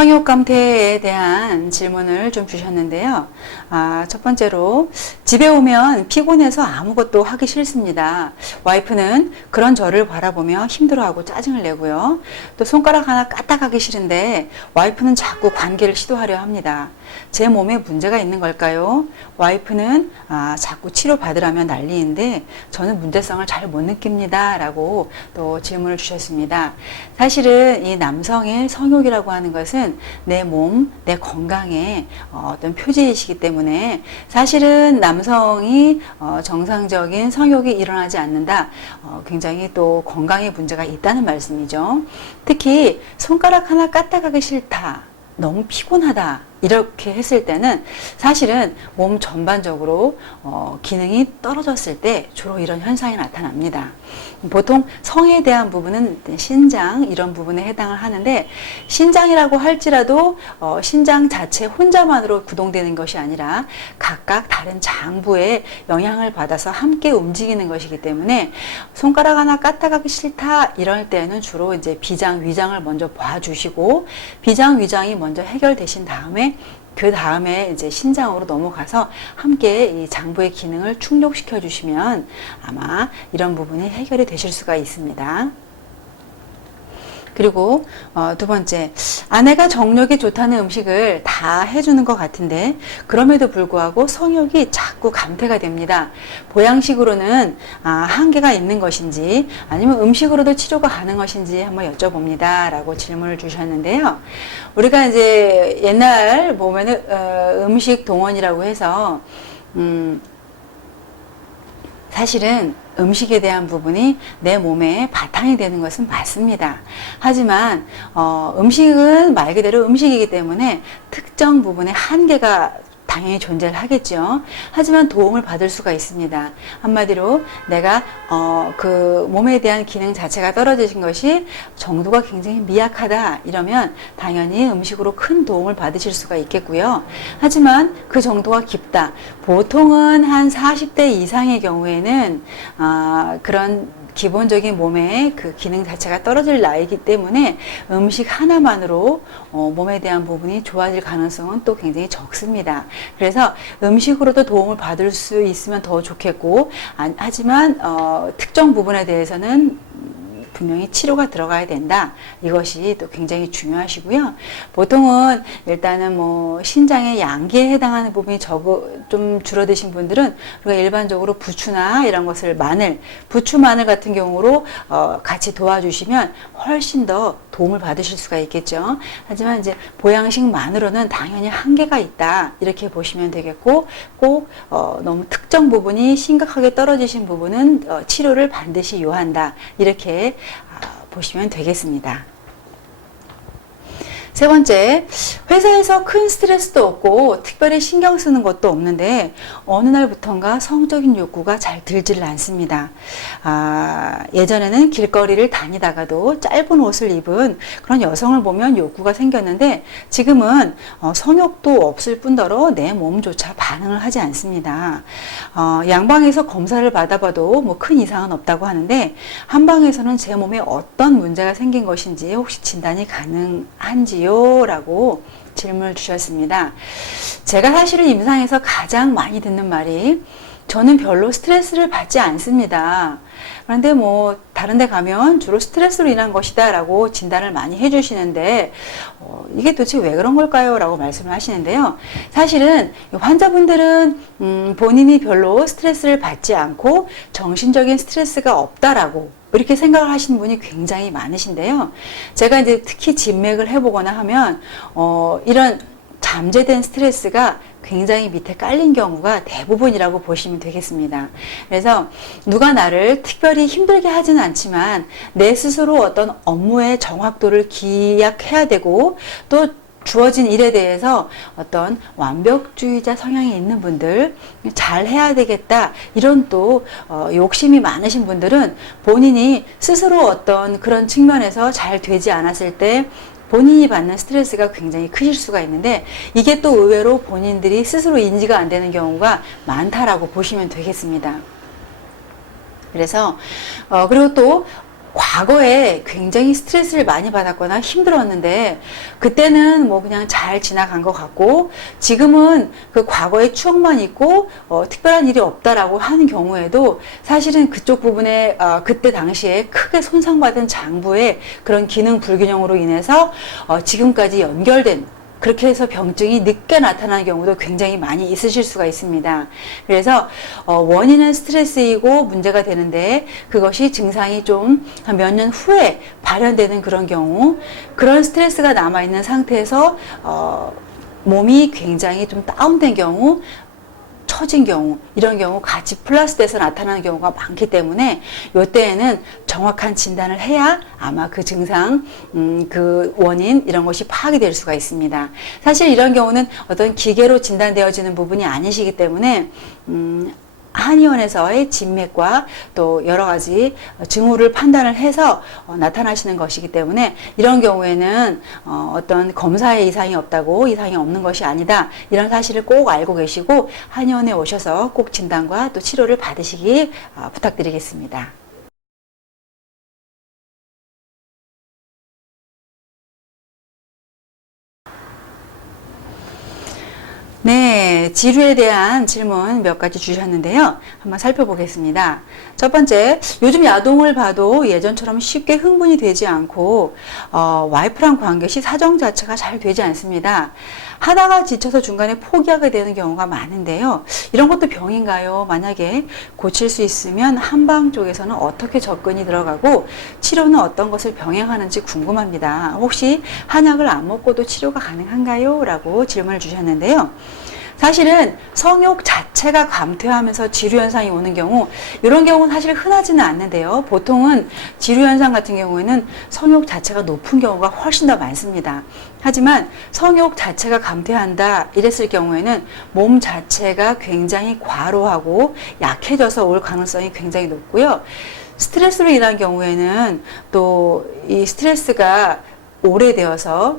성욕 감퇴에 대한 질문을 좀 주셨는데요. 아, 첫 번째로 집에 오면 피곤해서 아무것도 하기 싫습니다. 와이프는 그런 저를 바라보며 힘들어하고 짜증을 내고요. 또 손가락 하나 까딱하기 싫은데 와이프는 자꾸 관계를 시도하려 합니다. 제 몸에 문제가 있는 걸까요? 와이프는 아, 자꾸 치료 받으라며 난리인데 저는 문제성을 잘 못 느낍니다. 라고 또 질문을 주셨습니다. 사실은 이 남성의 성욕이라고 하는 것은 내 몸, 내 건강의 어, 어떤 표지이시기 때문에 사실은 남성이 어, 정상적인 성욕이 일어나지 않는다. 어, 굉장히 또 건강에 문제가 있다는 말씀이죠. 특히 손가락 하나 까딱하기 싫다. 너무 피곤하다. 이렇게 했을 때는 사실은 몸 전반적으로 어, 기능이 떨어졌을 때 주로 이런 현상이 나타납니다. 보통 성에 대한 부분은 신장 이런 부분에 해당을 하는데 신장이라고 할지라도 어, 신장 자체 혼자만으로 구동되는 것이 아니라 각각 다른 장부에 영향을 받아서 함께 움직이는 것이기 때문에 손가락 하나 까딱하기 싫다 이럴 때는 주로 이제 비장 위장을 먼저 봐주시고 비장 위장이 먼저 해결되신 다음에 그 다음에 이제 신장으로 넘어가서 함께 이 장부의 기능을 충족시켜 주시면 아마 이런 부분이 해결이 되실 수가 있습니다. 그리고 어, 두 번째 아내가 정력이 좋다는 음식을 다 해주는 것 같은데 그럼에도 불구하고 성욕이 자꾸 감퇴가 됩니다. 보양식으로는 아, 한계가 있는 것인지 아니면 음식으로도 치료가 가능 것인지 한번 여쭤봅니다 라고 질문을 주셨는데요. 우리가 이제 옛날 보면은 어, 음식 동원이라고 해서 음, 사실은 음식에 대한 부분이 내 몸에 바탕이 되는 것은 맞습니다. 하지만 어, 음식은 말 그대로 음식이기 때문에 특정 부분에 한계가 당연히 존재를 하겠죠. 하지만 도움을 받을 수가 있습니다. 한마디로 내가 어, 그 몸에 대한 기능 자체가 떨어지신 것이 정도가 굉장히 미약하다 이러면 당연히 음식으로 큰 도움을 받으실 수가 있겠고요. 하지만 그 정도가 깊다. 보통은 한 40대 이상의 경우에는 아, 그런 기본적인 몸의 그 기능 자체가 떨어질 나이기 때문에 음식 하나만으로 어, 몸에 대한 부분이 좋아질 가능성은 또 굉장히 적습니다. 그래서 음식으로도 도움을 받을 수 있으면 더 좋겠고, 아, 하지만 어, 특정 부분에 대해서는 분명히 치료가 들어가야 된다. 이것이 또 굉장히 중요하시고요. 보통은 일단은 뭐 신장의 양기에 해당하는 부분이 적어 좀 줄어드신 분들은 우리가 일반적으로 부추나 이런 것을 마늘, 부추 마늘 같은 경우로 어 같이 도와주시면 훨씬 더 도움을 받으실 수가 있겠죠. 하지만 이제 보양식만으로는 당연히 한계가 있다. 이렇게 보시면 되겠고 꼭 어 너무 특정 부분이 심각하게 떨어지신 부분은 어 치료를 반드시 요한다. 이렇게 아, 보시면 되겠습니다. 세 번째, 회사에서 큰 스트레스도 없고 특별히 신경 쓰는 것도 없는데 어느 날부턴가 성적인 욕구가 잘 들지를 않습니다. 아, 예전에는 길거리를 다니다가도 짧은 옷을 입은 그런 여성을 보면 욕구가 생겼는데 지금은 어, 성욕도 없을 뿐더러 내 몸조차 반응을 하지 않습니다. 어, 양방에서 검사를 받아봐도 뭐 큰 이상은 없다고 하는데 한방에서는 제 몸에 어떤 문제가 생긴 것인지 혹시 진단이 가능한지요? 라고 질문을 주셨습니다. 제가 사실은 임상에서 가장 많이 듣는 말이 저는 별로 스트레스를 받지 않습니다. 그런데 뭐 다른 데 가면 주로 스트레스로 인한 것이다 라고 진단을 많이 해주시는데 어, 이게 도대체 왜 그런 걸까요? 라고 말씀을 하시는데요. 사실은 환자분들은 음, 본인이 별로 스트레스를 받지 않고 정신적인 스트레스가 없다라고 이렇게 생각을 하시는 분이 굉장히 많으신데요. 제가 이제 특히 진맥을 해보거나 하면 어, 이런 잠재된 스트레스가 굉장히 밑에 깔린 경우가 대부분이라고 보시면 되겠습니다. 그래서 누가 나를 특별히 힘들게 하지는 않지만 내 스스로 어떤 업무의 정확도를 기약해야 되고 또 주어진 일에 대해서 어떤 완벽주의자 성향이 있는 분들 잘 해야 되겠다 이런 또 어, 욕심이 많으신 분들은 본인이 스스로 어떤 그런 측면에서 잘 되지 않았을 때 본인이 받는 스트레스가 굉장히 크실 수가 있는데 이게 또 의외로 본인들이 스스로 인지가 안 되는 경우가 많다라고 보시면 되겠습니다. 그래서 어, 그리고 또 과거에 굉장히 스트레스를 많이 받았거나 힘들었는데 그때는 뭐 그냥 잘 지나간 것 같고 지금은 그 과거의 추억만 있고 어, 특별한 일이 없다라고 하는 경우에도 사실은 그쪽 부분에 어, 그때 당시에 크게 손상받은 장부의 그런 기능 불균형으로 인해서 어, 지금까지 연결된 그렇게 해서 병증이 늦게 나타나는 경우도 굉장히 많이 있으실 수가 있습니다. 그래서 어, 원인은 스트레스이고 문제가 되는데 그것이 증상이 좀한몇년 후에 발현되는 그런 경우 그런 스트레스가 남아 있는 상태에서 어, 몸이 굉장히 좀 다운된 경우 처진 경우 이런 경우 같이 플러스돼서 나타나는 경우가 많기 때문에 이때에는 정확한 진단을 해야 아마 그 증상 음, 그 원인 이런 것이 파악이 될 수가 있습니다. 사실 이런 경우는 어떤 기계로 진단되어지는 부분이 아니시기 때문에 음, 한의원에서의 진맥과 또 여러 가지 증후를 판단을 해서 어, 나타나시는 것이기 때문에 이런 경우에는 어, 어떤 검사에 이상이 없다고 이상이 없는 것이 아니다 이런 사실을 꼭 알고 계시고 한의원에 오셔서 꼭 진단과 또 치료를 받으시기 어, 부탁드리겠습니다. 네, 지루에 대한 질문 몇 가지 주셨는데요. 한번 살펴보겠습니다. 첫 번째, 요즘 야동을 봐도 예전처럼 쉽게 흥분이 되지 않고, 어, 와이프랑 관계 시 사정 자체가 잘 되지 않습니다. 하다가 지쳐서 중간에 포기하게 되는 경우가 많은데요. 이런 것도 병인가요? 만약에 고칠 수 있으면 한방 쪽에서는 어떻게 접근이 들어가고 치료는 어떤 것을 병행하는지 궁금합니다. 혹시 한약을 안 먹고도 치료가 가능한가요? 라고 질문을 주셨는데요. 사실은 성욕 자체가 감퇴하면서 지루현상이 오는 경우 이런 경우는 사실 흔하지는 않는데요. 보통은 지루현상 같은 경우에는 성욕 자체가 높은 경우가 훨씬 더 많습니다. 하지만 성욕 자체가 감퇴한다 이랬을 경우에는 몸 자체가 굉장히 과로하고 약해져서 올 가능성이 굉장히 높고요. 스트레스로 인한 경우에는 또 이 스트레스가 오래되어서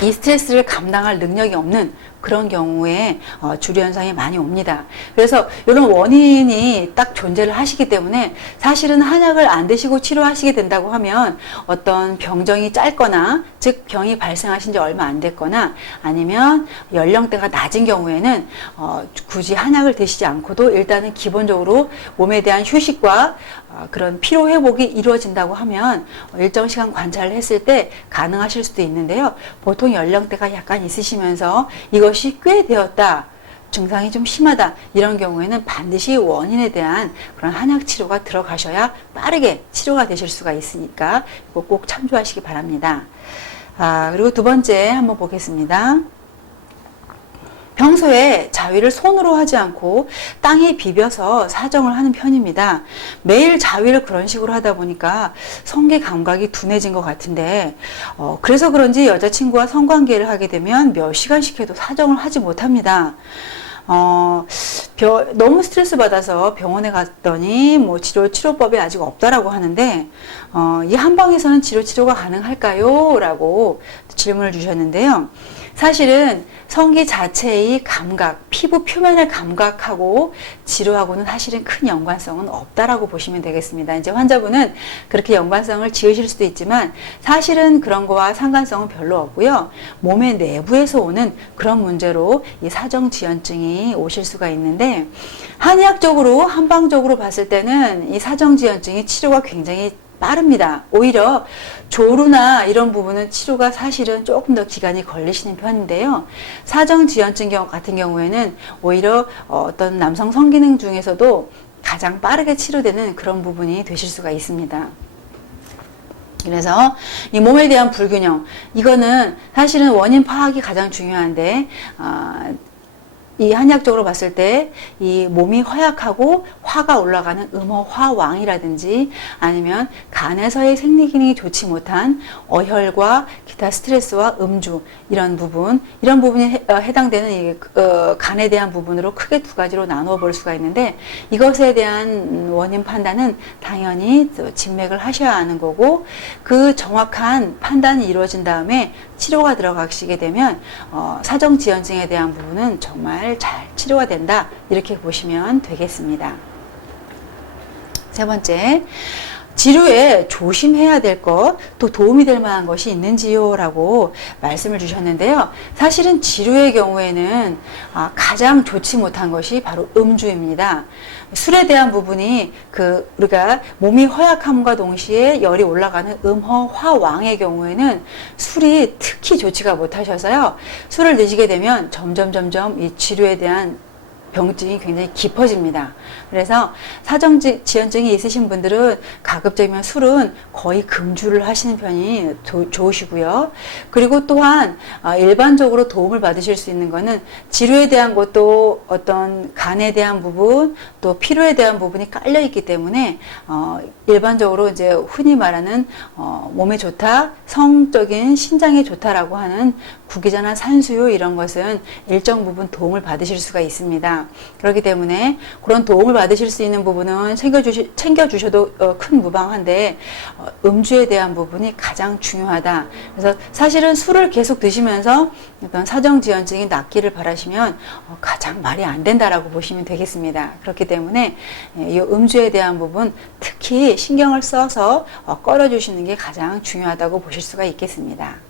이 스트레스를 감당할 능력이 없는 그런 경우에 어, 주류 현상이 많이 옵니다. 그래서 이런 원인이 딱 존재를 하시기 때문에 사실은 한약을 안 드시고 치료하시게 된다고 하면 어떤 병정이 짧거나 즉 병이 발생하신 지 얼마 안 됐거나 아니면 연령대가 낮은 경우에는 어, 굳이 한약을 드시지 않고도 일단은 기본적으로 몸에 대한 휴식과 어, 그런 피로 회복이 이루어진다고 하면 일정 시간 관찰을 했을 때 가능하실 수도 있는데요. 보통 연령대가 약간 있으시면서 이것이 꽤 되었다. 증상이 좀 심하다. 이런 경우에는 반드시 원인에 대한 그런 한약 치료가 들어가셔야 빠르게 치료가 되실 수가 있으니까 꼭 참조하시기 바랍니다. 아, 그리고 두 번째 한번 보겠습니다. 평소에 자위를 손으로 하지 않고 땅에 비벼서 사정을 하는 편입니다. 매일 자위를 그런 식으로 하다 보니까 성계 감각이 둔해진 것 같은데, 어, 그래서 그런지 여자친구와 성관계를 하게 되면 몇 시간씩 해도 사정을 하지 못합니다. 어, 벼, 너무 스트레스 받아서 병원에 갔더니 뭐 치료, 치료법이 아직 없다라고 하는데, 어, 이 한방에서는 치료, 치료가 가능할까요? 라고 질문을 주셨는데요. 사실은 성기 자체의 감각, 피부 표면을 감각하고 치료하고는 사실은 큰 연관성은 없다라고 보시면 되겠습니다. 이제 환자분은 그렇게 연관성을 지으실 수도 있지만 사실은 그런 거와 상관성은 별로 없고요. 몸의 내부에서 오는 그런 문제로 이 사정 지연증이 오실 수가 있는데 한의학적으로 한방적으로 봤을 때는 이 사정 지연증이 치료가 굉장히 빠릅니다. 오히려 조루나 이런 부분은 치료가 사실은 조금 더 기간이 걸리시는 편인데요. 사정 지연증 같은 경우에는 오히려 어떤 남성 성기능 중에서도 가장 빠르게 치료되는 그런 부분이 되실 수가 있습니다. 그래서 이 몸에 대한 불균형 이거는 사실은 원인 파악이 가장 중요한데 어, 이 한의학적으로 봤을 때 이 몸이 허약하고 화가 올라가는 음허화왕이라든지 아니면 간에서의 생리 기능이 좋지 못한 어혈과 기타 스트레스와 음주 이런 부분 이런 부분이 해, 어, 해당되는 이, 어, 간에 대한 부분으로 크게 두 가지로 나누어 볼 수가 있는데 이것에 대한 원인 판단은 당연히 진맥을 하셔야 하는 거고 그 정확한 판단이 이루어진 다음에 치료가 들어가시게 되면 어, 사정지연증에 대한 부분은 정말 잘 치료가 된다 이렇게 보시면 되겠습니다. 세 번째 지루에 조심해야 될 것, 또 도움이 될 만한 것이 있는지요? 라고 말씀을 주셨는데요. 사실은 지루의 경우에는 아, 가장 좋지 못한 것이 바로 음주입니다. 술에 대한 부분이 그 우리가 몸이 허약함과 동시에 열이 올라가는 음허 화왕의 경우에는 술이 특히 좋지가 못하셔서요. 술을 드시게 되면 점점 점점 이 지루에 대한 병증이 굉장히 깊어집니다. 그래서 사정 지연증이 있으신 분들은 가급적이면 술은 거의 금주를 하시는 편이 도- 좋으시고요. 그리고 또한 아, 일반적으로 도움을 받으실 수 있는 거는 지루에 대한 것도 어떤 간에 대한 부분 또 피로에 대한 부분이 깔려 있기 때문에 어, 일반적으로 이제 흔히 말하는 어, 몸에 좋다, 성적인 신장에 좋다라고 하는 구기자나 산수유 이런 것은 일정 부분 도움을 받으실 수가 있습니다. 그렇기 때문에 그런 도움을 받으실 수 있는 부분은 챙겨주시, 챙겨주셔도 어, 큰 무방한데 어, 음주에 대한 부분이 가장 중요하다. 그래서 사실은 술을 계속 드시면서 어떤 사정지연증이 낫기를 바라시면 어, 가장 말이 안 된다라고 보시면 되겠습니다. 그렇기 때문에 예, 이 음주에 대한 부분 특히 신경을 써서 어, 꺼려주시는 게 가장 중요하다고 보실 수가 있겠습니다.